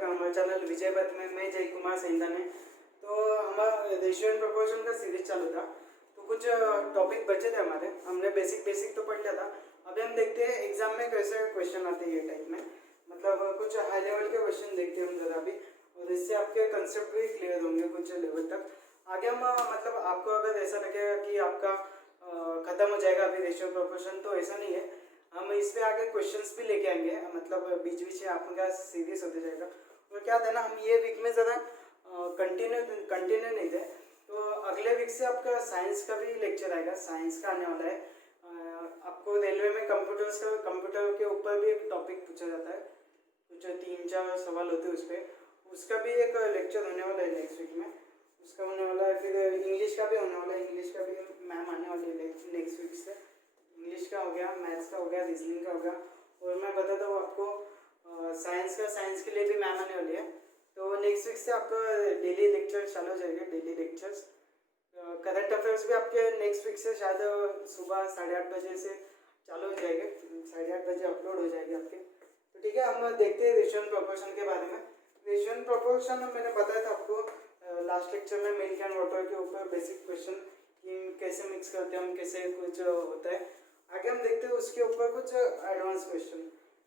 तक हमारे चैनल विजय पथ में मैं जय कुमार सैंदा ने। तो हमारा रेशियो एंड प्रोपोर्शन का सीरीज चालू था, तो कुछ टॉपिक बचे थे हमारे, हमने बेसिक तो पढ़ लिया था। अभी हम देखते हैं एग्जाम में कैसे क्वेश्चन आते हैं ये टाइप में, मतलब कुछ हाई लेवल के क्वेश्चन देखते हैं हम ज़रा भी, और इससे आपके कंसेप्ट भी क्लियर होंगे कुछ लेवल तक। आगे हम मतलब आपको अगर ऐसा लगेगा कि आपका ख़त्म हो जाएगा अभी रेशियो प्रोपोर्शन, तो ऐसा नहीं है, हम इस पे आगे क्वेश्चंस भी लेके आएंगे, मतलब बीच बीच में आपका सीरीज होते जाएगा। और क्या था ना, हम ये वीक में ज़्यादा कंटिन्यू नहीं थे, तो अगले वीक से आपका साइंस का भी लेक्चर आएगा, साइंस का आने वाला है। आपको रेलवे में कंप्यूटर के ऊपर भी एक टॉपिक पूछा जाता है, कुछ 3-4 सवाल होते हैं उस पर, उसका भी एक लेक्चर होने वाला है नेक्स्ट वीक में, उसका होने वाला है। फिर इंग्लिश का भी होने वाला है, इंग्लिश का भी मैम आने वाली है नेक्स्ट वीक से। इंग्लिश का हो गया, मैथ्स का हो गया, रीजनिंग का हो गया, और मैं बताता हूँ आपको साइंस के लिए भी मैम आने वाली है। तो नेक्स्ट वीक से आपका डेली लेक्चर चालू हो जाएगा, डेली लेक्चर्स। करंट अफेयर्स भी आपके नेक्स्ट वीक से शायद सुबह 8:30 बजे से चालू हो जाएंगे, 8:30 बजे अपलोड हो जाएंगे आपके। तो ठीक है, हम देखते हैं रेशियो एंड प्रोपोर्शन के बारे में। रेशियो एंड प्रोपोर्शन मैंने बताया था आपको लास्ट लेक्चर में, मिल्क एंड वाटर के ऊपर बेसिक क्वेश्चन कि कैसे मिक्स करते हैं हम, कैसे कुछ होता है। आगे हम देखते हैं उसके ऊपर कुछ एडवांस क्वेश्चन।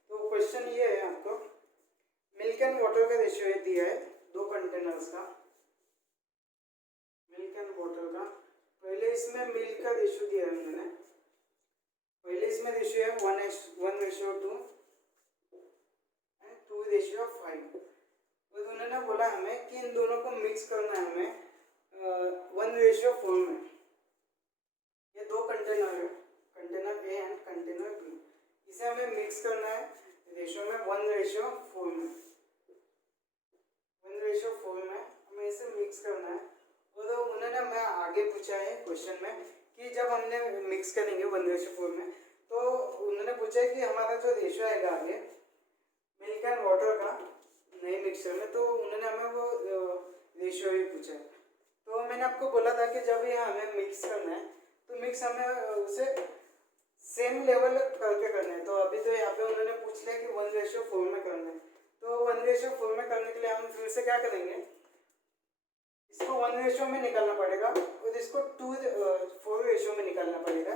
तो क्वेश्चन ये है आपको, मिल्क एंड वाटर का रेशियो ये दिया है 2 कंटेनर्स का, मिल्क एंड वाटर का। पहले इसमें मिल्क का रेशियो दिया है उन्होंने, पहले इसमें रेशियो है 1:2 एंड 2:5। और उन्होंने बोला हमें कि इन दोनों को मिक्स करना है हमें 1:4 में। ये 2 कंटेनर है, container A and container B, इसे हमें मिक्स करना है रेशियो में 1:4 में, 1:4 में हमें इसे मिक्स करना है। और उन्होंने हमें आगे पूछा है क्वेश्चन में कि जब हमने मिक्स करेंगे 1:4 में, तो उन्होंने पूछा है कि हमारा जो रेशियो आएगा आगे मिल्क एंड वाटर का नए मिक्सचर में, तो उन्होंने हमें वो रेशियो ही पूछा है। तो मैंने आपको बोला था कि जब ये हमें मिक्स करना है, तो मिक्स हमें उसे सेम लेवल करके करना है। तो अभी तो यहाँ पे उन्होंने पूछ लिया कि 1:4 में करना है, तो 1:4 में करने के लिए हम फिर से क्या करेंगे, इसको 1 में निकालना पड़ेगा और इसको 2:4 में निकालना पड़ेगा,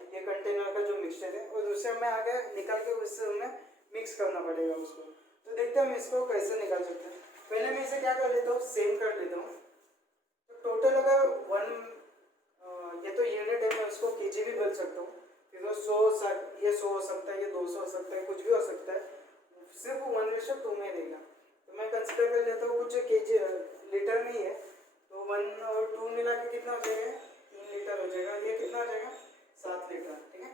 ये कंटेनर का जो मिक्सचर है, और उससे हमें आगे निकाल के उससे हमें मिक्स करना पड़ेगा उसको। तो देखते हैं हम इसको कैसे निकाल सकते हैं। पहले मैं इसे क्या कर लेता हूँ, सेम कर लेता हूँ। तो टोटल अगर ये तो यूनिट है, मैं उसको केजी भी बोल सकता हूँ, फिर वो 100 ये 100 हो सकता है, ये 200 हो सकता है, कुछ भी हो सकता है, सिर्फ 1:2 में रहेगा। तो मैं कंसिडर कर लेता हूँ कुछ केजी, लीटर नहीं है, तो 1 और 2 मिला के कितना हो जाएगा, 3 लीटर हो जाएगा। ये कितना हो जाएगा, 7 लीटर। ठीक है,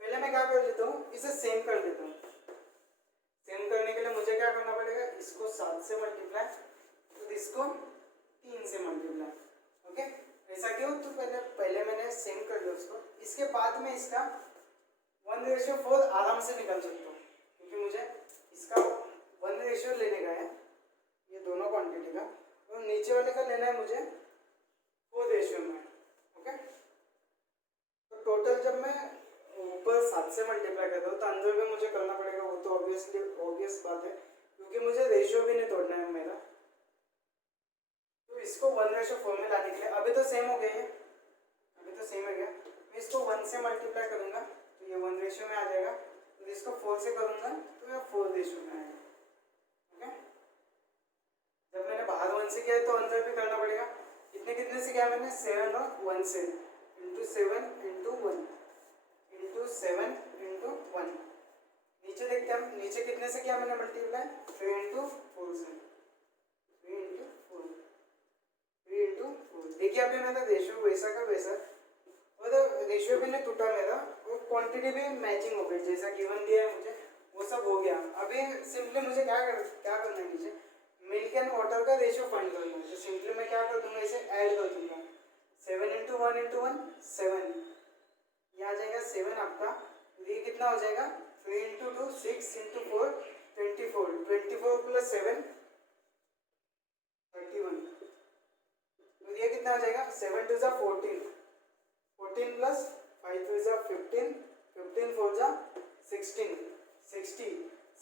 पहले मैं क्या कर लेता हूँ, इसे सेम कर देता हूँ। सेम करने के लिए मुझे क्या करना पड़ेगा, इसको 7 से मल्टीप्लाई और इसको 3 से मल्टीप्लाई। ओके, ऐसा क्यों, तो पहले मैंने सेम कर लिया उसको, इसके बाद में इसका 1:4 आराम से निकाल सकता हूँ, क्योंकि मुझे इसका 1 लेने का है, ये दोनों क्वांटिटी का, और नीचे वाले का लेना है मुझे 4 में। ओके, तो टोटल जब मैं ऊपर 7 से मल्टीप्लाई करता हूँ, तो अंदर में मुझे करना पड़ेगा, वो तो ऑब्वियस बात है, क्योंकि मुझे रेशियो भी नहीं तोड़ना है मेरा। तो इसको 1:4 में लाने के लिए, अभी तो सेम हो गया है, अभी तो सेम हो गया, मैं इसको 1 से मल्टीप्लाई करूँगा तो ये 1 में आ जाएगा, तो इसको 4 से करूँगा तो ये 4 में आएगा। ओके, जब मैंने बाहर 1 से किया तो अंदर भी करना पड़ेगा। कितने से किया मैंने, 7 और 1 से, इंटू 7 इंटू 1 इंटू 7 इंटू 1। नीचे देखते हैं हम, नीचे कितने से किया मैंने मल्टीप्लाई, 3 इंटू 4 से, 3 इंटू 4, 3 इंटू 4। देखिए अभी मेरा रेशियो वैसा का वैसा, और रेशियो भी नहीं टूटा मेरा, और क्वांटिटी भी मैचिंग हो गई, जैसा गिवन दिया है मुझे वो सब हो गया। अभी सिंपली मुझे क्या करना है, नीचे मिल्क एंड वाटर का रेशियो फाइंड करना है। तो सिंपली मैं क्या कर दूंगा, इसे ऐड कर दूंगा, 7 इंटू 1 इंटू 1 7, ये आ जाएगा 7 आपका। ये कितना हो जाएगा, 3 इंटू 2 6 इंटू 4 24, 24 प्लस 7 31। तो ये कितना हो जाएगा, 7 2 14, 14 प्लस 5 2 15, 15 4 16, 60,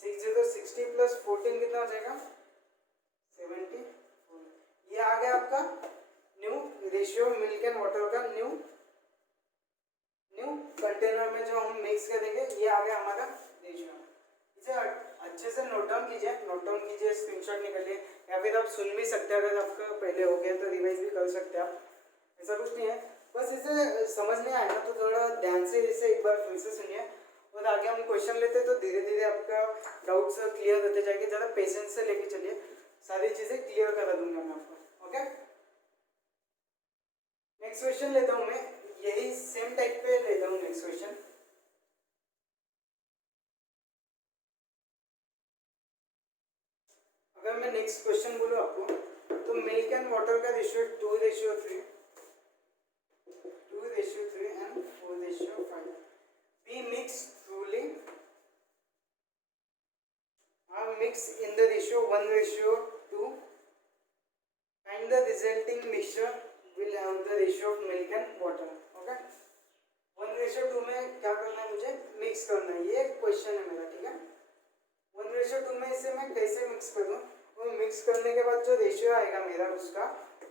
60 60 प्लस 14 कितना हो जाएगा, आपका new ratio milk and water का न्यू कंटेनर में जो हम मिक्स करेंगे, ये आ गया हमारा रेशियो। इसे अच्छे से नोट डाउन कीजिए, स्क्रीनशॉट निकालिए, या फिर आप सुन भी सकते हैं, अगर आपका पहले हो गया तो रिवाइज भी कर सकते हैं आप, ऐसा कुछ नहीं है। बस इसे समझ नहीं आया ना तो थोड़ा ध्यान से इसे एक बार फिर से सुनिए, और आगे हम क्वेश्चन लेते हैं तो धीरे धीरे आपका डाउट्स क्लियर होते जाएंगे। ज़्यादा पेशेंस से लेके चलिए, सारी चीज़ें क्लियर करा दूंगा मैं आपको। ओके, नेक्स्ट क्वेश्चन लेता हूँ मैं, यही सेम टाइप पे लेता हूँ नेक्स्ट क्वेश्चन। अगर मैं नेक्स्ट क्वेश्चन बोलूँ आपको, तो मिल्क एंड वाटर का ratio 2:3 and 4:5 be mixed truly are mixed in the ratio 1:2 and the resulting mixture will have the ratio of milk and water. Okay, 1:2 में क्या करना है, मुझे मिक्स करना है, ये क्वेश्चन है मेरा, ठीक है। 1:2 में इसे मैं कैसे मिक्स करूँ, वो मिक्स करने के बाद जो रेशियो आएगा मेरा उसका,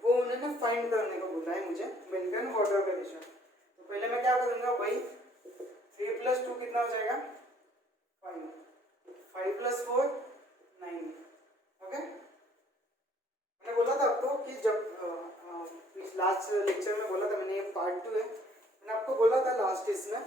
वो उन्होंने फाइंड करने को बोला है मुझे, मिल्क एंड वाटर का रेशियो। तो पहले मैं क्या करूँगा, वही 3 + 2 कितना हो जाएगा, 5, 5 + 4 9। ओके, मैंने बोला था आपको कि जब लास्ट लेक्चर में बोला था मैंने, ये पार्ट 2 है, मैंने आपको बोला था लास्ट इसमें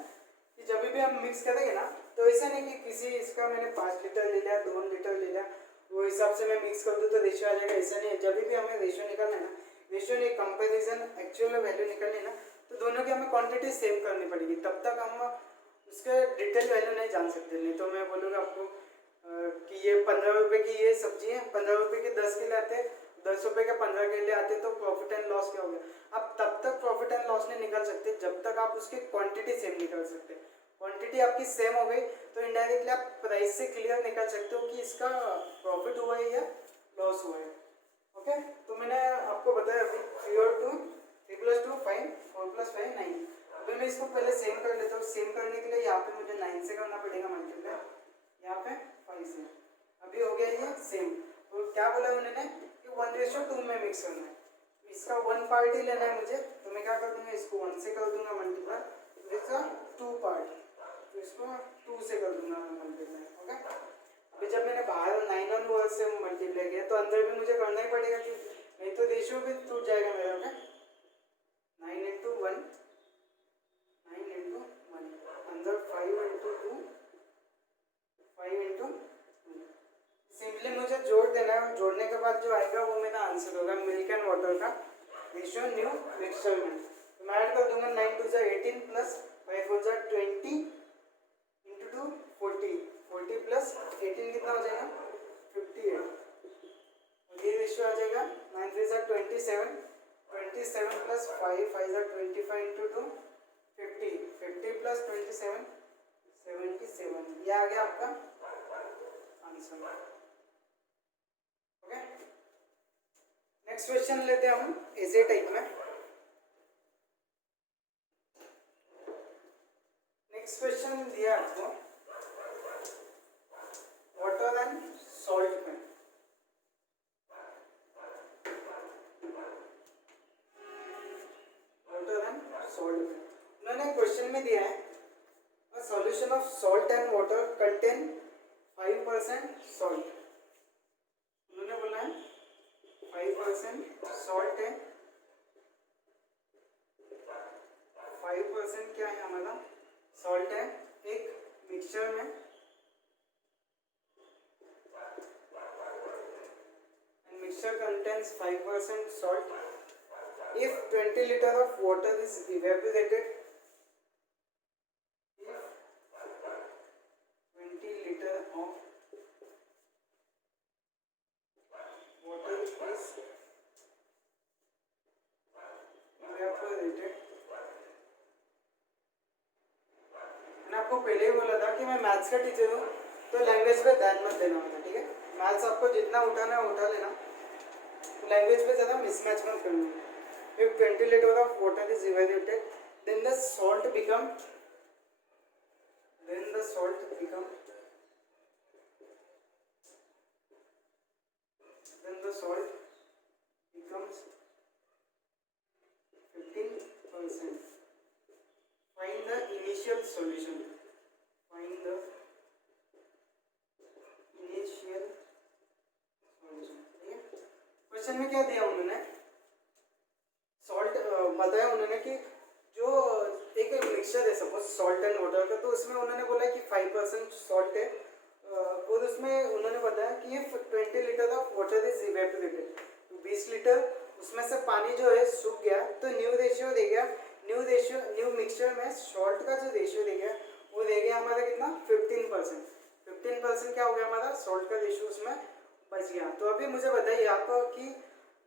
कि जब भी हम मिक्स करेंगे ना, तो ऐसा नहीं कि किसी इसका मैंने 5 लीटर ले लिया, 2 लीटर ले लिया, वो हिसाब से मैं मिक्स कर दूँ तो रेशियो आ जाएगा, ऐसा नहीं है। जब भी हमें रेशियो निकालना है ना, रेशियो नहीं कंपेरिजन एक्चुअल में वैल्यू निकालनी है ना, तो दोनों की हमें क्वांटिटी सेम करनी पड़ेगी, तब तक हम उसके डिटेल वैल्यू नहीं जान सकते। नहीं तो मैं बोलूँगा आपको कि ये 15 रुपये की ये सब्जी है, 15 रुपये की 10 किलो आते हैं, 10 रुपये के 15 किलो आते, तो प्रॉफिट एंड लॉस क्या हो गया। आप तब तक प्रॉफिट एंड लॉस नहीं निकाल सकते जब तक आप उसकी क्वांटिटी सेम निकाल सकते। क्वांटिटी आपकी सेम हो गई तो इनडायरेक्टली आप प्राइस से क्लियर निकाल सकते हो कि इसका प्रॉफिट हुआ है या लॉस हुआ है। ओके, तो मैंने आपको बताया अभी 3 और 2, 3 + 2 5, 4 + 5 9। अभी मैं इसको पहले सेम कर लेता हूँ। सेम करने के लिए यहाँ पे मुझे 9 से करना पड़ेगा मल्टीप्लाई, यहाँ पे 5 से। अभी हो गया ये सेम। तो क्या बोला उन्होंने कि 1:2 में मिक्स करना है, इसका 1 पार्ट ही लेना है मुझे, तो मैं क्या कर दूंगा, इसको 1 से कर दूंगा मल्टीप्लाई, तो इसका 2 पार्ट, तो इसको 2 से कर दूंगा मैं मल्टीप्लाई। ओके, अभी जब मैंने बाहर 9 और 1 से मल्टीप्लाई किया तो अंदर भी मुझे करना ही पड़ेगा, कि नहीं तो रेशियो भी टूट जाएगा मेरा। ओके, 9 × 1, 9 × 1, अंदर 5 × 2, 5 × 2। सिंपली मुझे जोड़ देना है, जोड़ने के बाद जो आएगा वो मेरा आंसर होगा, मिल्क एंड वाटर का रेशियो न्यू मिक्सचर में। तो मैं ऐड कर दूंगा 9 × 2 = 18 + 5 × 4 = 20 × 2 40, 40 + 18 कितना हो जाएगा, 58। और ये रेशियो आ जाएगा 9 × 3 = 27, 27 + 5, 5 = 25 × 2 50, 50 + 27 77। ये आ गया आपका आंसर। ओके, नेक्स्ट क्वेश्चन लेते हैं हम ऐसे टाइप में। नेक्स्ट क्वेश्चन दिया आपको वाटर एंड सॉल्ट में। वाटर एंड सॉल्ट में उन्होंने क्वेश्चन में दिया है, a solution of salt and water contain 5% salt. उन्होंने बोला है 5% सॉल्ट है, 5% क्या है हमारा सॉल्ट है एक मिक्सचर में, and mixture contains 5% salt. If 20 liter of water is evaporated, if 20 liter of water is evaporated, मैंने आपको पहले ही बोला था कि मैं मैथ्स का टीचर हूँ, तो लैंग्वेज पे ध्यान मत देना होता, ठीक है। मैथ्स आपको जितना उठाना है उठा लेना, तो लैंग्वेज पे ज़्यादा मिसमैच मत करना। If 20 liter of water is evaporated, then the salt become initial solution, find the initial solution. ठीक है, क्वेश्चन में क्या दिया उन्होंने, सॉल्ट बताया उन्होंने कि जो एक मिक्सचर है सपोज सॉल्ट एंड वाटर का, तो उसमें उन्होंने बोला कि 5% सॉल्ट है और उसमें उन्होंने बताया कि ये 20 litre of water is evaporated, तो 20 लीटर उसमें से पानी जो है सूख गया, तो न्यू रेशियो दे गया, न्यू मिक्सचर में सॉल्ट का जो रेशियो दे गया वो दे गया हमारा कितना 15%। 15% क्या हो गया हमारा सॉल्ट का रेशियो उसमें बच गया। तो अभी मुझे बताइए आपको कि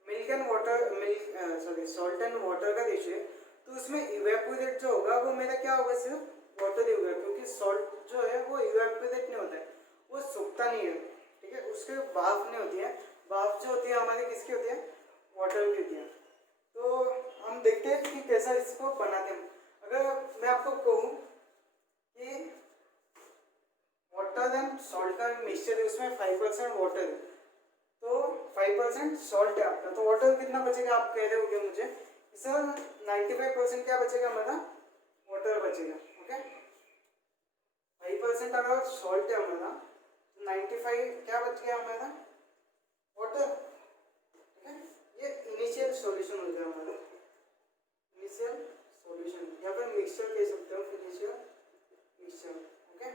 milk and water sorry salt and water का रेशियो है, तो उसमें इवेपोरेट जो होगा वो मेरा क्या होगा, सिर्फ वाटर ही होगा, क्योंकि सॉल्ट जो है वो इवेपोरेट नहीं होता है, वो सूखता नहीं है। ठीक है, उसके भाप नहीं होती है, भाप जो होती है हमारी किसकी होती है, वाटर की होती है। तो हम देखते हैं कि कैसा इसको बनाते हैं। अगर मैं आपको कहूँ कि वाटर एंड सॉल्ट का मिक्सचर है, उसमें 5% वाटर है तो 5% सॉल्ट है आपका, तो वाटर कितना बचेगा आप कह रहे होगे मुझे सर 95% क्या बचेगा हमारा वाटर बचेगा। ओके, 5% अगर सॉल्ट है हमारा, 95 क्या बच गया हमारा वाटर। ठीक है, ये इनिशियल सॉल्यूशन हो गया हमारा, इनिशियल सॉल्यूशन या फिर मिक्सचर कह सकते हो, इनिशियल मिक्सचर। ओके,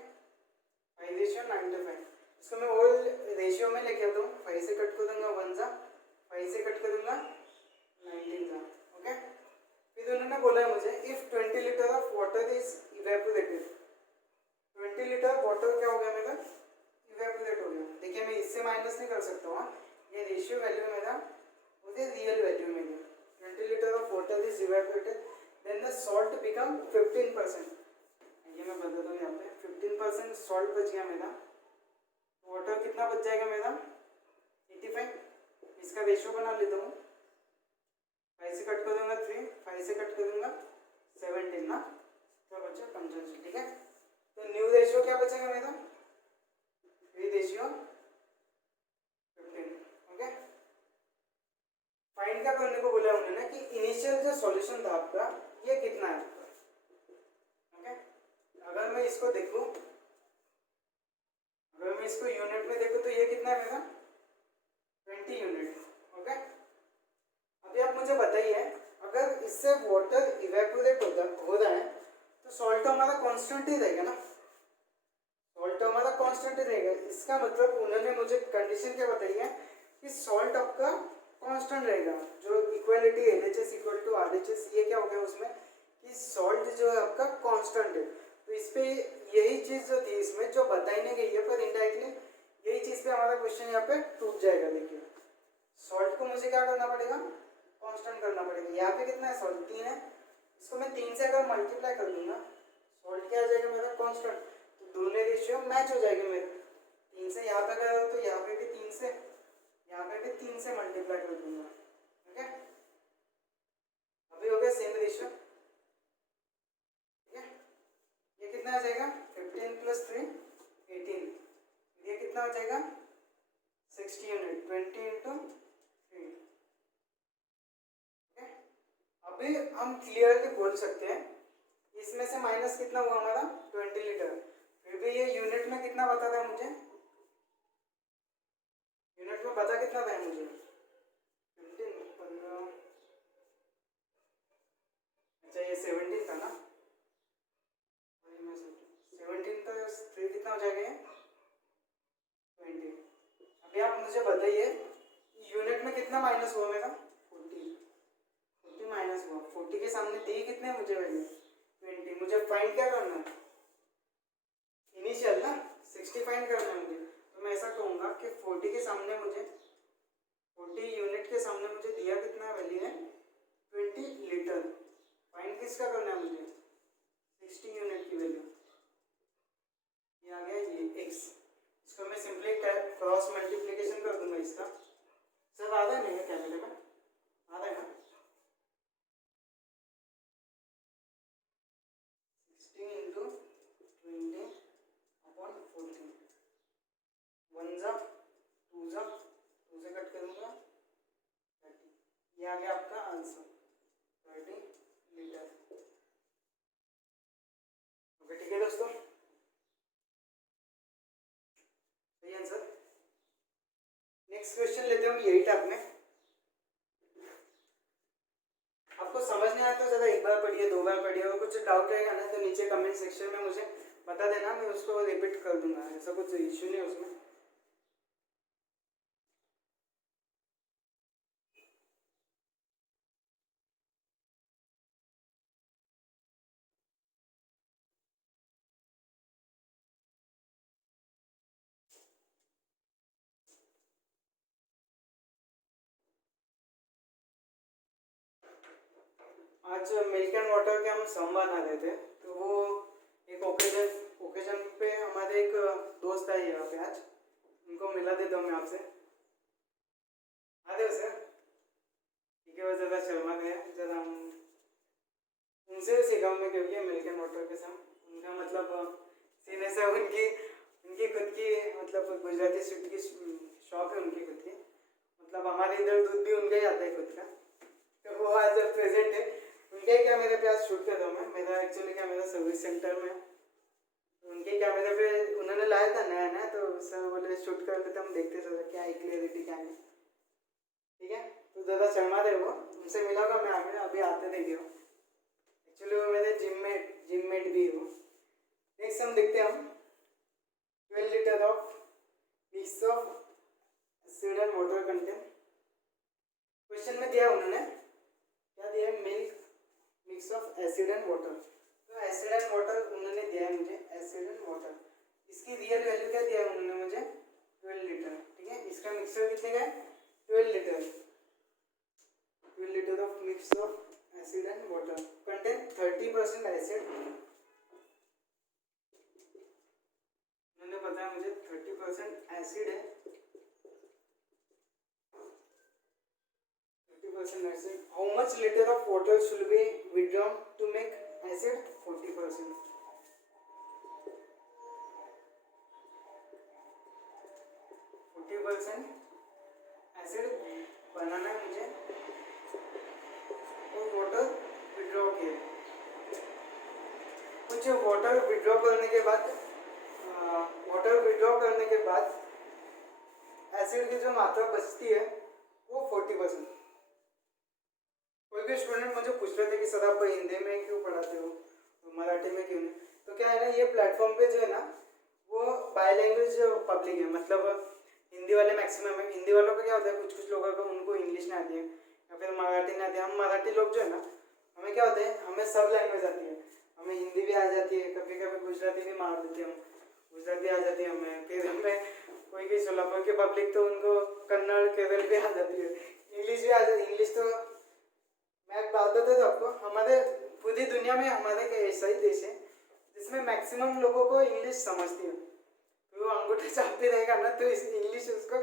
5:95, इसको मैं और रेशियो में लेके आता हूँ, 5 से कट कर दूंगा 1 जा, 5 से कट कर दूंगा 19 जा। ओके, फिर उन्होंने बोला मुझे if 20 litre of water is evaporated, 20 litre water क्या हो गया मेरा इवेपोरेट हो गया। देखिए मैं इससे माइनस नहीं कर सकता हूँ, ये रेशियो वैल्यू मेरा मुझे रियल वैल्यू में गया, 20 litre of water is evaporated then the salt become 15%। ये मैं बता दूँ यहाँ पे 15% सॉल्ट बच गया मेरा, वाटर कितना बच जाएगा मेरा 85, इसका रेशियो बना लेता हूँ, 5 से कट कर दूंगा 3, 5 से कट कर दूंगा 17 ना, क्या बचा 55। ठीक है, तो न्यू रेशियो क्या बचेगा मेरा, ये रेशियो 15। ओके, फाइंड क्या करने को बोला उन्होंने कि इनिशियल जो सॉल्यूशन था आपका ये कितना है आपका। ओके, अगर मैं इसको देखूं, अगर मैं इसको यूनिट में देखूं तो ये कितना है मेरा 20 यूनिट। ओके, अभी आप मुझे बताइए अगर इससे वाटर इवेपोरेट हो रहा है तो सॉल्ट हमारा कांस्टेंट ही रहेगा ना, सॉल्ट हमारा कांस्टेंट ही रहेगा। इसका मतलब उन्होंने मुझे कंडीशन क्या बताई है कि सॉल्ट आपका कांस्टेंट रहेगा, जो equality LHS equal to RHS, ये क्या हो गया उसमें कि सॉल्ट जो है आपका कांस्टेंट है। तो इस पे यही चीज जो थी इसमें जो बताई नहीं गई है, पर इनडायरेक्टली यही चीज पे हमारा क्वेश्चन यहाँ पे टूट जाएगा। देखिए सॉल्ट को मुझे क्या करना पड़ेगा कांस्टेंट करना पड़ेगा। यहाँ पे कितना है सॉल्ट 3 है, इसको मैं 3 से अगर मल्टीप्लाई कर दूंगा सॉल्ट क्या आ जाएगा मेरा कांस्टेंट, तो दोनों रेशियो मैच हो जाएगा मेरे। 3 से यहाँ पे गया तो यहाँ पे भी 3 से, यहाँ पे भी 3 से मल्टीप्लाई कर दूंगा। ओके, अभी हो गया सेम रेशियो। ठीक है, ये कितना आ जाएगा 15 + 3 18, ये कितना हो जाएगा 60 यूनिट 20 × 3। अभी हम क्लियरली बोल सकते हैं इसमें से माइनस कितना हुआ हमारा 20 लीटर, फिर भी ये यूनिट में कितना बता रहा है मुझे, यूनिट में बता कितना था मुझे 15 अच्छा ये 17 था ना, 17 तो 3 कितना हो जाएगा ये 20। अभी आप मुझे बताइए यूनिट में कितना माइनस हुआ मेरा 40 माइनस हुआ, 40 के सामने दी कितने मुझे वैल्यू 20। मुझे फाइंड क्या करना है इनिशियल ना 60 फाइंड करना है मुझे, तो मैं ऐसा कहूँगा कि 40 के सामने मुझे 40 यूनिट के सामने मुझे दिया कितना वैल्यू है 20 लीटर। फाइंड किसका करना है मुझे 60 यूनिट की वैल्यू, ये आ गया ये x, इसको मैं सिंपली क्रॉस मल्टीप्लिकेशन कर दूंगा इसका। सर आ रहा है नहीं कैमरे में आ रहा है ना 16 × 20/40, 1 जा 2 जा 2 से कट करूंगा 30, ये आ गया आपका आंसर 30 लीटर। है दोस्तों, सही आंसर। नेक्स्ट क्वेश्चन लेते हैं 8 आप में। आपको समझ नहीं आया तो ज़्यादा एक बार पढ़िए, 2 बार पढ़िए, और कुछ डाउट रहेगा ना तो नीचे कमेंट सेक्शन में मुझे बता देना, मैं उसको रिपीट कर दूंगा, ऐसा कुछ इश्यू नहीं है उसमें। आज मिल्क एंड वाटर के हम सम बना रहे थे, तो वो एक ओकेजन पे हमारे एक दोस्त आए यहाँ पे आज, उनको मिला देता हूँ मैं आपसे। आते हो सर? ठीक है, वो ज़्यादा शर्मा गए, ज़्यादा हम उनसे सीखा हूँ मैं, क्योंकि मिल्क एंड वाटर के सम उनका मतलब सीने से उनकी उनकी खुद की मतलब गुजराती स्वीट की शॉप है उनकी खुद की, मतलब हमारे इधर दूध भी उनका ही आता है खुद का, तो वो आज प्रेजेंट है। उनके कैमरे पे आज शूट कर रहा हूँ मैं, मेरा एक्चुअली क्या मेरा सर्विस सेंटर में, तो उनके कैमरे पे उन्होंने लाया था नया नया, तो सर बोले शूट कर लेते, हम देखते सर क्या है क्लियरिटी क्या है, ठीक है। तो ज़्यादा शर्मा रहे वो, उनसे मिला होगा मैं आगे, अभी आते देखे हो, एक्चुअली वो मेरे जिम मेट भी हो। नेक्स्ट हम देखते हैं हम 12 litre of mix of acid and water content. Question में दिया उन्होंने क्या दिया है, milk mix of acid and water, तो एसिड एंड वाटर उन्होंने दिया है मुझे, एसिड एंड वाटर, इसकी रियल वैल्यू क्या दिया है उन्होंने मुझे, 12 लीटर, ठीक है। इसका मिक्सर कितने का है, 12 litre, 12 litre of mix of acid and water contain 30% acid, उन्होंने बताया मुझे 30% एसिड है, 30% acid. How much liter of water should be withdrawn to make acid? 40%. 40% acid बनाना है मुझे, और वाटर विड्रॉ किया, कुछ वाटर विड्रॉ करने के बाद एसिड की जो मात्रा बचती है वो 40%। कोई भी स्टूडेंट मुझे पूछ रहे थे कि सर आप हिंदी में क्यों पढ़ाते हो, मराठी में क्यों नहीं, तो क्या है ना, ये प्लेटफॉर्म पे जो है ना वो बाय लैंग्वेज पब्लिक है, मतलब हिंदी वाले मैक्सिमम है। हिंदी वालों का क्या होता है, कुछ कुछ लोगों को उनको इंग्लिश नहीं आती है या फिर मराठी नहीं आती है। हम मराठी लोग जो है ना, हमें क्या होता है, हमें सब लैंग्वेज आती है, हमें हिंदी भी आ जाती है, कभी कभी गुजराती भी मार देते हैं हम, गुजराती आ जाती है हमें, फिर हमें कोई भी सोलापुर के पब्लिक तो उनको कन्नड़ केरल भी आ जाती है, इंग्लिश भी आ जाती है। इंग्लिश तो मैं बात देता था आपको, हमारे पूरी दुनिया में हमारे ऐसा ही देश है जिसमें मैक्सिमम लोगों को इंग्लिश समझती है, तो वो अंगूठे चाटते रहेगा ना तो इस इंग्लिश उसको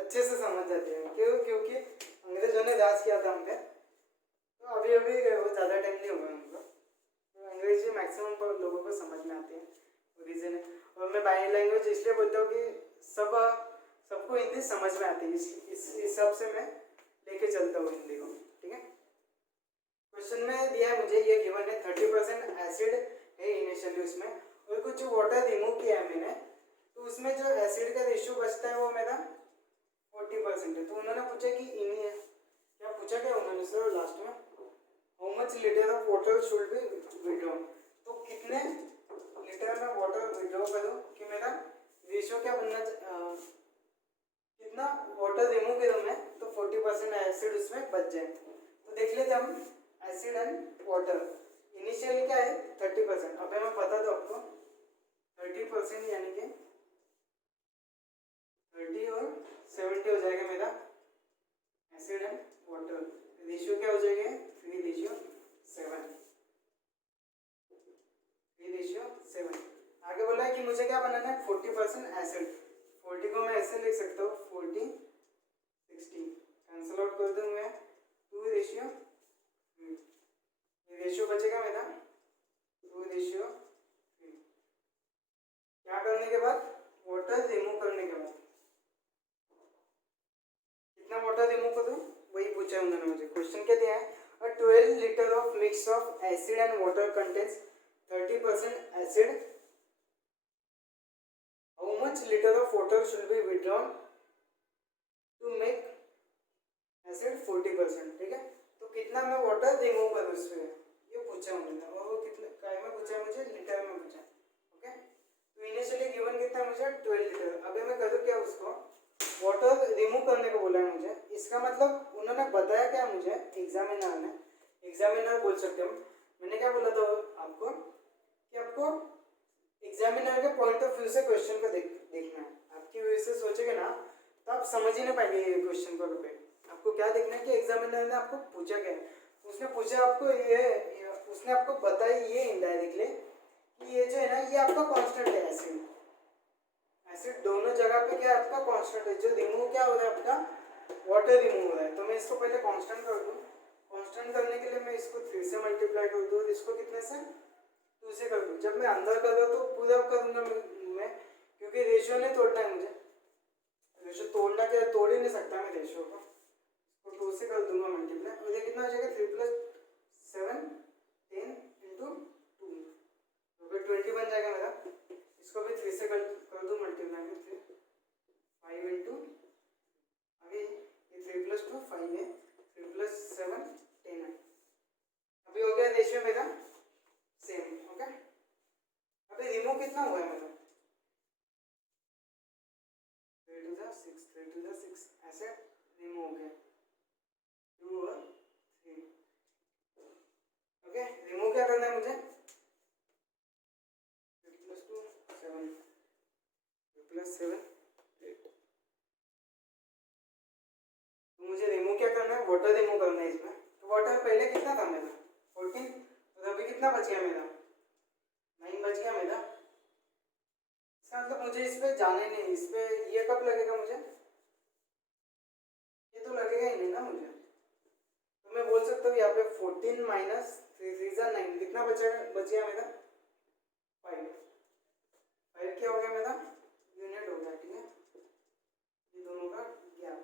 अच्छे से समझ जाते हैं। क्यों? क्योंकि अंग्रेजों ने राज किया था हम पे, तो अभी अभी वो ज़्यादा टाइम नहीं हुआ उनको, तो अंग्रेजी मैक्सिमम लोगों को समझ में आती है, वो रीज़न है। और मैं बाई लैंग्वेज इसलिए बोलता हूँ कि सबको हिंदी समझ में आती है, इस हिसाब से मैं लेके चलता हूँ हिंदी को, ठीक है। क्वेश्चन में दिया है मुझे, ये गिवन है 30% एसिड है इनिशियली उसमें, और कुछ वाटर रिमूव किया है मैंने, तो उसमें जो एसिड का रेशियो बचता है वो मेरा 40% है। तो उन्होंने पूछा कि क्या पूछा क्या उन्होंने सर लास्ट में, how much litre of water should be withdrawn, तो कितने लीटर में वाटर विड्रॉ करूँ कि मेरा रेशियो क्या बनना, कितना वाटर रिमूव करूँ मैं तो 40% एसिड उसमें बच जाए। तो देख लेते हम एसिड एंड वाटर, इनिशियली क्या है 30%, अभी मैं बता दूँ आपको 30% यानी कि 30 और 70 हो जाएगा मेरा एसिड एंड वाटर, रेशियो क्या हो जाएगा 3:7, 3:7। आगे बोला है कि मुझे क्या बनाना है 40% एसिड, 40 को मैं ऐसे लिख सकता हूँ 40:60, कैंसिल आउट कर दूँ मैं 2:3, रेशियो बचेगा मेरा 2:3। क्या करने के बाद, वाटर रिमूव करने के बाद कितना वाटर रिमूव कर दूँ वही पूछा है उन्होंने मुझे। क्वेश्चन क्या दिया है, a 12 litre of mix of acid and water contains 30% acid much litre of water should be withdrawn to make acid 40%, ठीक है। तो कितना मैं वाटर रिमूव करूँ इसमें, ये पूछा उन्होंने, और वो कितने काय में पूछा मुझे, लीटर में पूछा, ओके। तो इनिशियली गिवन कितना मुझे 12 लीटर। अभी मैं करूँ क्या, उसको वाटर रिमूव करने को बोला है मुझे। इसका मतलब उन्होंने बताया क्या मुझे, एग्जामिनर ने, एग्जामिनर बोल सकते हम, मैंने क्या बोला था आपको कि आपको एग्जामिनर के पॉइंट ऑफ व्यू से क्वेश्चन को देखना है। आपकी व्यू से सोचेंगे ना तो आप समझ ही नहीं पाएंगे ये क्वेश्चन को पे। आपको क्या देखना है कि एग्जामिनर ने आपको पूछा क्या है। उसने पूछा आपको ये उसने आपको बताया ये इनडायरेक्टली कि ये जो है ना ये आपका कांस्टेंट है। एसिड एसिड दोनों जगह पे क्या है आपका कांस्टेंट है। जो रिमूव क्या हो रहा है आपका, वाटर रिमूव हो रहा है। तो मैं इसको पहले कांस्टेंट कर दूं। कांस्टेंट करने के लिए मैं इसको 3 से मल्टीप्लाई कर दूं और इसको कितने से 2 से कर दूं। जब मैं अंदर कर दूँ तो पूरा करूंगा मैं, क्योंकि रेशियो नहीं तोड़ना है मुझे। रेशियो तोड़ना क्या, तोड़ ही नहीं सकता मैं रेशियो को। तो 2 से कर दूंगा मल्टीप्लाई, और ये कितना हो जाएगा 3 + 7 10 × 2, तो फिर 20 बन जाएगा मेरा। इसको भी 3 से कर दूं मल्टीप्लाई में, 5 × अभी ये 3 + 2 5 है, 3 + 7 10 है। अभी हो गया रेशियो मेरा सेम, ओके। अभी रिमूव कितना हुआ है मेरा, 3 × 6 3 × 6 ऐसे रिमूव हो गया 2 और 3, ओके। रिमूव क्या करना है मुझे, 3 + 2 7 3 + 7 8। तो मुझे रिमूव क्या करना है, वाटर रिमूव करना है इसमें। तो वाटर पहले कितना था मेरा 14, तो अभी कितना बच गया मेरा 9 बच गया मेरा। इसका मतलब मुझे इस पे जाने नहीं, इस पे ये कब लगेगा मुझे, ये तो लगेगा ही नहीं ना मुझे। तो मैं बोल सकता हूँ यहाँ पे 14 - 3 3 = 9, कितना बचेगा, बच गया मेरा 5 क्या हो गया मेरा, यूनिट हो गया, ठीक है। ये दोनों का गैप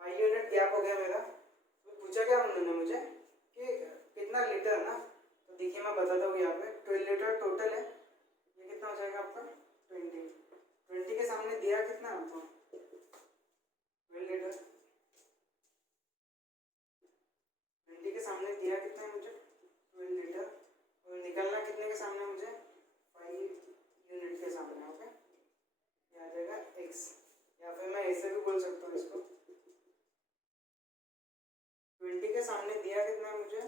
5 यूनिट गैप हो गया मेरा। तो पूछा क्या उन्होंने मुझे कि कितना लीटर है ना, तो देखिए मैं बताता हूँ यहाँ पे 12 लीटर टोटल है। ये कितना हो जाएगा आपका 20 के सामने दिया कितना आपको 12 लीटर, 20 के सामने दिया कितना है मुझे 12 लीटर, और निकलना कितने के सामने मुझे 5 यूनिट के सामने, ओके। ये आ जाएगा x, या फिर मैं ऐसे भी बोल सकता हूँ इसको, 20 के सामने दिया कितना है मुझे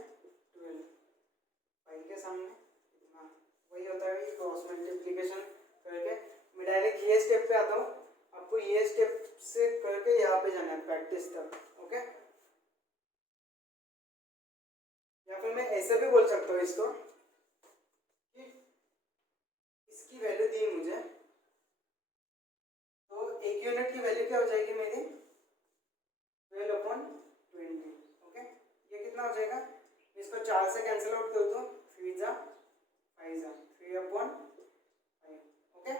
12, 5 के सामने कितना, वही होता है कि क्रॉस मल्टीप्लिकेशन करके। मैं डायरेक्ट ये स्टेप पे आता हूँ, आपको ये स्टेप से करके यहाँ पे जाना है प्रैक्टिस तक, ओके। या फिर मैं ऐसे भी बोल सकता हूँ इसको कि इसकी वैल्यू दी मुझे, तो 1 यूनिट की वैल्यू क्या हो जाएगी मेरी 12/20, ओके। ये कितना हो जाएगा, इसको 4 से कैंसिल आउट कर दो, 3 × 5 = 3/5, ओके।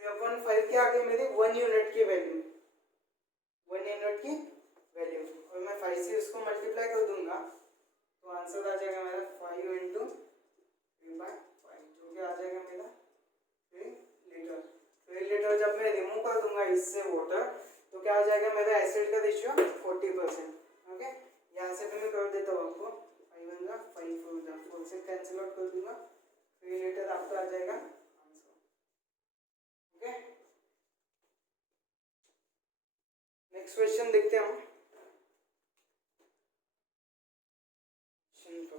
3/5 के आगे मेरी 1 यूनिट की वैल्यू, 1 यूनिट की वैल्यू, और मैं 5 से उसको मल्टीप्लाई कर दूंगा तो आंसर आ जाएगा मेरा 5 × 3/5, जो कि आ जाएगा मेरा 3 लीटर। 3 लीटर जब मैं रिमूव कर दूंगा इससे वाटर, तो क्या आ जाएगा मेरा एसिड का रेशियो 40%, ओके। यहाँ से भी मैं कर देता हूँ आपको, 5 × 5 4 से कैंसिल आउट कर दूंगा, 3 लीटर आपका आ जाएगा आंसर, ओके। नेक्स्ट क्वेश्चन देखते हैं हम।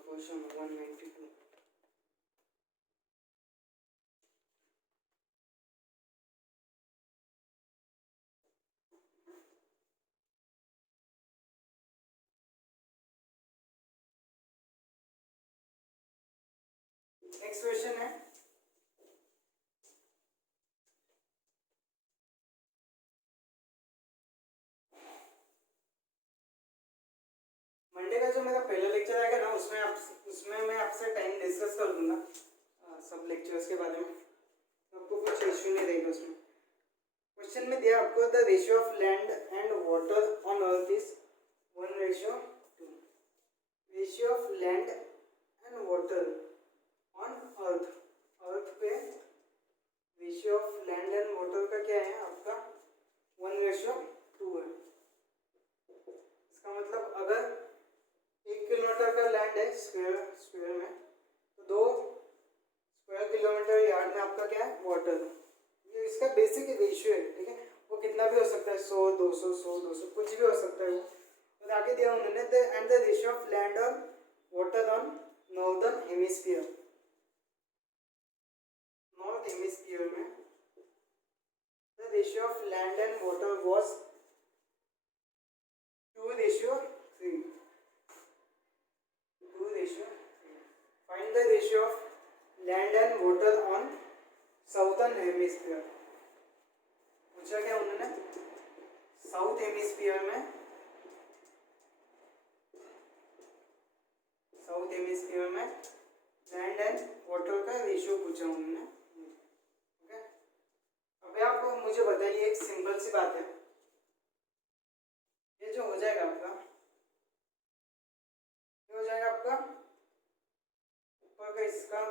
क्वेश्चन 192, नेक्स्ट क्वेश्चन है मंडे का जो मेरा पहला लेक्चर आएगा ना, उसमें मैं आपसे टाइम डिस्कस कर दूंगा सब लेक्चर्स के बारे में, तो आपको कुछ इश्यू नहीं रहेगा उसमें। क्वेश्चन में दिया आपको the ratio of land and water on earth is 1:2। Ratio of land and water on earth, earth पे ratio of land and water का क्या है आपका 1:2 है। इसका मतलब अगर 1 किलोमीटर का लैंड है स्क्वायर में, तो 2 स्क्वायर किलोमीटर यार्ड में आपका क्या है वाटर। ये इसका बेसिक रेशियो है, ठीक है। वो कितना भी हो सकता है, 100 200 100 200 कुछ भी हो सकता है वो। और आगे दिया उन्होंने and the ratio of land और water on northern hemisphere. North hemisphere में the ratio of land and water was 2:3। 2:3। Find the ratio of land and water on southern hemisphere. पूछा क्या उन्होंने, साउथ हेमिस्फीयर में लैंड एंड वाटर का ratio पूछा उन्होंने। Okay, अभी आप मुझे बताइए, एक सिंपल सी बात है, ये जो हो जाएगा आपका, ये हो जाएगा आपका ऊपर का इसका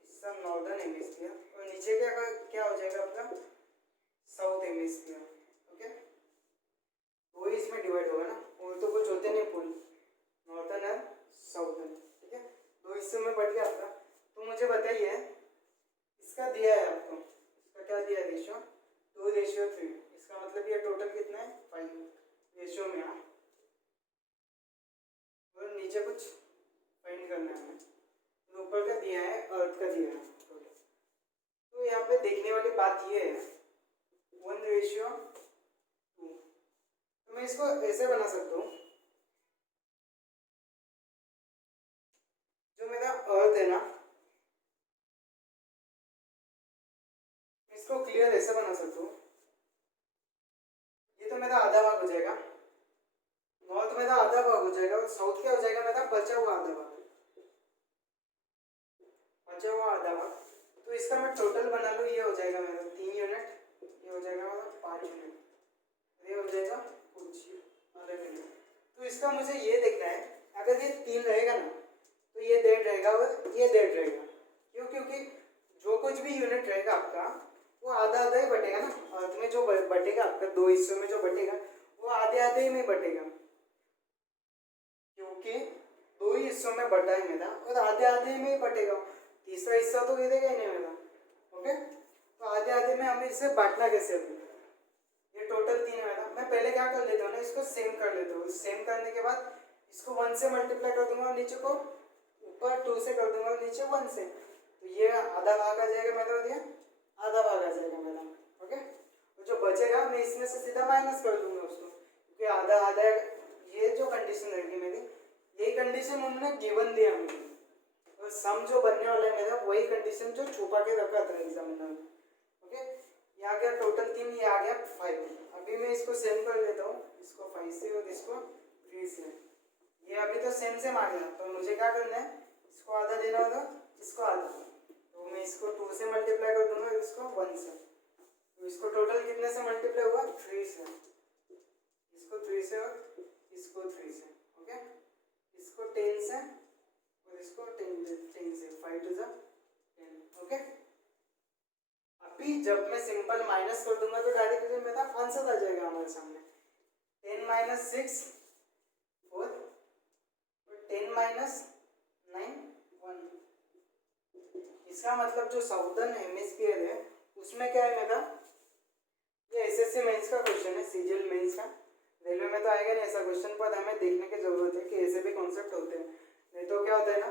हिस्सा नॉर्दर्न हेमिस्फीयर और नीचे क्या हो जाएगा आपका साउथ हेमिस्फीयर। ओके, वो ही इसमें डिवाइड होगा ना, और तो कुछ होते नहीं फुल, नॉर्दर्न एंड साउथर्न, ठीक है। 2 हिस्सों में बढ़ गया आपका। तो मुझे बताइए, इसका दिया है आपको, इसका क्या दिया है रेशियो 2:3। इसका मतलब ये टोटल कितना है 5 रेशियो में। हाँ, और नीचे कुछ फाइंड करना है हमें। तो ऊपर का दिया है, अर्थ का दिया है टोटल। तो यहाँ पे देखने वाली बात ये है 1:2। तो मैं इसको ऐसे बना सकता हूँ, जो मेरा अर्थ है ना, इसको क्लियर ऐसे बना सकता हूँ। ये तो मेरा आधा भाग हो जाएगा, नॉर्थ मेरा आधा भाग हो जाएगा, और साउथ क्या हो जाएगा मेरा बचा हुआ आधा भाग, बचा हुआ आधा भाग। तो इसका मैं टोटल बना लूँ, ये हो जाएगा मेरा 3 यूनिट, ये हो जाएगा मेरा 5 यूनिट, ये हो जाएगा कुछ आधा यूनिट। तो इसका मुझे ये देखना है, अगर ये 3 रहेगा ना, तो ये 1.5 रहेगा और ये 1.5 रहेगा। क्यों? क्योंकि जो कुछ भी यूनिट रहेगा आपका, वो आधा आधा ही बटेगा ना। अर्थ में जो बटेगा आपका 2 हिस्सों में जो बटेगा, वो आधे आधे ही में बटेगा, क्योंकि 2 ही हिस्सों में बटा है मेरा, और आधे आधे में ही बटेगा। तीसरा हिस्सा तो गिरेगा ही नहीं मेरा। ओके, तो आधे आधे में हमें इसे बांटना कैसे है? ये टोटल 3 है मेरा। मैं पहले क्या कर लेता हूँ ना, इसको सेम कर लेता हूँ। सेम करने के बाद इसको 1 से मल्टीप्लाई कर दूंगा, और नीचे को ऊपर 2 से कर दूंगा, और नीचे 1 से। तो ये आधा भाग आ जाएगा मेरा, और ये आधा भाग आ जाएगा मेरा। ओके, तो जो बचेगा मैं इसमें से सीधा माइनस कर दूंगा उसको, क्योंकि आधा आधा ये जो कंडीशन रहेगी मेरी, यही कंडीशन उन्होंने गिवन दिया मुझे, और सम जो बनने वाला है मेरा वही कंडीशन जो छुपा के रखा था एग्जामिनर ने। ओके, ये आ गया टोटल 3, ये आ गया 5। अभी मैं इसको सेम कर लेता हूँ, इसको 5 से और इसको 3 से। ये अभी तो सेम सेम आ गया, तो मुझे क्या करना है, इसको आधा देना होगा, इसको आधा। तो मैं इसको 2 से मल्टीप्लाई कर दूंगा, इसको 1 से। तो इसको टोटल कितने से मल्टीप्लाई हुआ 3 से, इसको 3 से और इसको 3 से। ओके, इसको 10 से और इसको 10 से, 5 to 10। ओके, अभी जब मैं सिंपल माइनस कर दूंगा तो डायरेक्टली मेरा आंसर आ जाएगा हमारे सामने। 10 - 6 4 और 10 - 9 1। इसका मतलब जो साउदर्न हेमिस्फीयर है उसमें क्या है मेरा, ये एसएससी मेंस का क्वेश्चन है, सीजीएल मेंस का। रेलवे में तो आएगा नहीं ऐसा क्वेश्चन, पर हमें देखने की जरूरत है कि ऐसे भी कॉन्सेप्ट होते हैं। नहीं तो क्या होता है ना,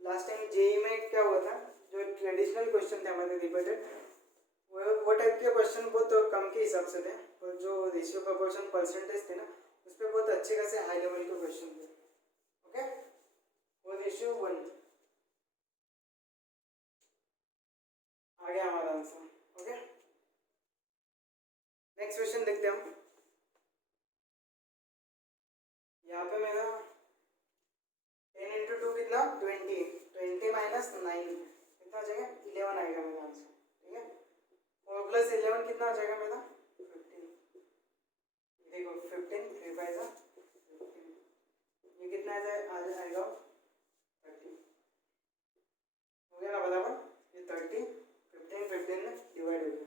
लास्ट टाइम जेई में क्या हुआ था, जो ट्रेडिशनल क्वेश्चन थे हमारे रिपीटेड, वो टाइप के क्वेश्चन बहुत कम के हिसाब से थे, और जो रेशियो प्रोपोर्शन परसेंटेज थे ना, उस पर बहुत अच्छे खासे हाई लेवल के क्वेश्चन थे। ओके, वो रेशियो 1 आ गया हमारा आंसर। ओके, नेक्स्ट क्वेश्चन देखते हैं हम। यहाँ पे मेरा 10 × 2 कितना 20, 20 - 9 कितना आ जाएगा 11 आएगा मेरा आंसर। ठीक है, 4 + 11 कितना आ जाएगा मेरा 15।